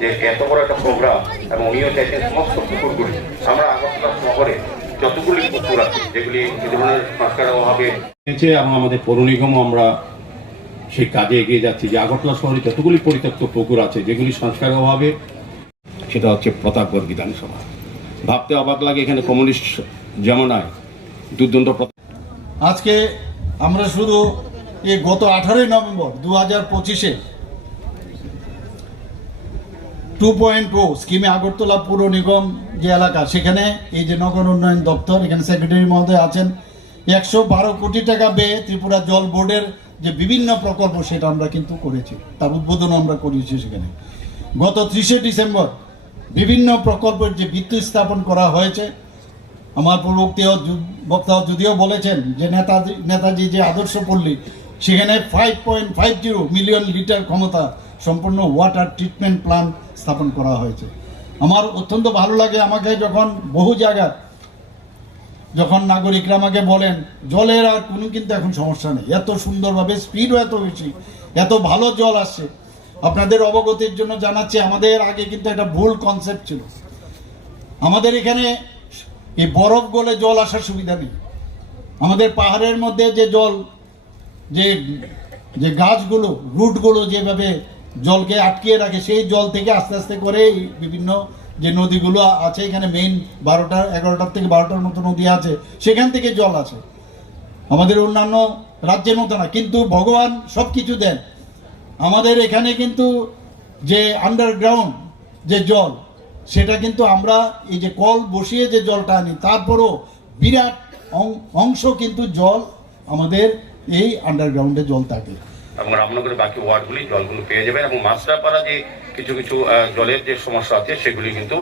যে এত বড় একটা প্রোগ্রাম এবং উনিও চাইছেন সমস্ত পুকুরগুলি আমরা আগরতলা শহরে যতগুলি পুকুর আছে যেগুলি এই ধরনের সংস্কারের অভাবে এবং আমাদের পৌর নিগমও আমরা সেই কাজে এগিয়ে যাচ্ছি যে আগরতলা শহরে যতগুলি পরিত্যক্ত পুকুর আছে যেগুলি সংস্কারের অভাবে, সেটা হচ্ছে প্রতাপগড় বিধানসভা। ভাবতে অবাক লাগে এখানে কমিউনিস্ট জমানায় দুর্দণ্ড। আজকে আমরা শুধু এই গত 18 নভেম্বর 2025-এ 2.0 স্কিমে আগরতলা পৌর নিগম যে এলাকা, সেখানে এই যে নগর উন্নয়ন দপ্তর, এখানে সেক্রেটারি মহোদয় আছেন, 112 কোটি টাকা ব্যয়ে ত্রিপুরা জল বোর্ডের যে বিভিন্ন প্রকল্প সেটা আমরা কিন্তু করেছি, তার উদ্বোধন আমরা করেছি সেখানে। গত 30শে ডিসেম্বর বিভিন্ন প্রকল্পের যে ভিত্তি স্থাপন করা হয়েছে। আমার পূর্ববর্তী বক্তা যদিও বলেছেন যে নেতাজি যে আদর্শ পল্লী, সেখানে 5.50 মিলিয়ন লিটার ক্ষমতা সম্পূর্ণ ওয়াটার ট্রিটমেন্ট প্ল্যান্ট স্থাপন করা হয়েছে। আমার অত্যন্ত ভালো লাগে, আমাকে যখন বহু জায়গায় যখন নাগরিকরা আমাকে বলেন জলের আর কোনো কিন্তু এখন সমস্যা নেই, এত সুন্দরভাবে স্পিডও এত বেশি, এত ভালো জল আসছে। আপনাদের অবগতির জন্য জানাচ্ছি, আমাদের আগে কিন্তু একটা ভুল কনসেপ্ট ছিল। আমাদের এখানে এই বরফ গলে জল আসার সুবিধা নেই। আমাদের পাহাড়ের মধ্যে যে জল, যে গাছগুলো, রুটগুলো যেভাবে জলকে আটকিয়ে রাখে, সেই জল থেকে আস্তে আস্তে করে বিভিন্ন যে নদীগুলো আছে, এখানে মেইন 11টার থেকে 12টার মতো নদী আছে, সেখান থেকে জল আছে। আমাদের অন্যান্য রাজ্যের মতো না, কিন্তু ভগবান সব কিছু দেন। আমাদের এখানে কিন্তু যে আন্ডারগ্রাউন্ড যে জল, সেটা কিন্তু আমরা এই যে কল বসিয়ে যে জলটা আনি, তারপরও বিরাট অংশ কিন্তু জল আমাদের এই আন্ডারগ্রাউন্ডে জল থাকে। এবং রামনগরের বাকি ওয়ার্ডগুলি জলগুলো পেয়ে যাবেন এবং মাছরাপাড়া যে কিছু কিছু জলের যে সমস্যা আছে সেগুলি কিন্তু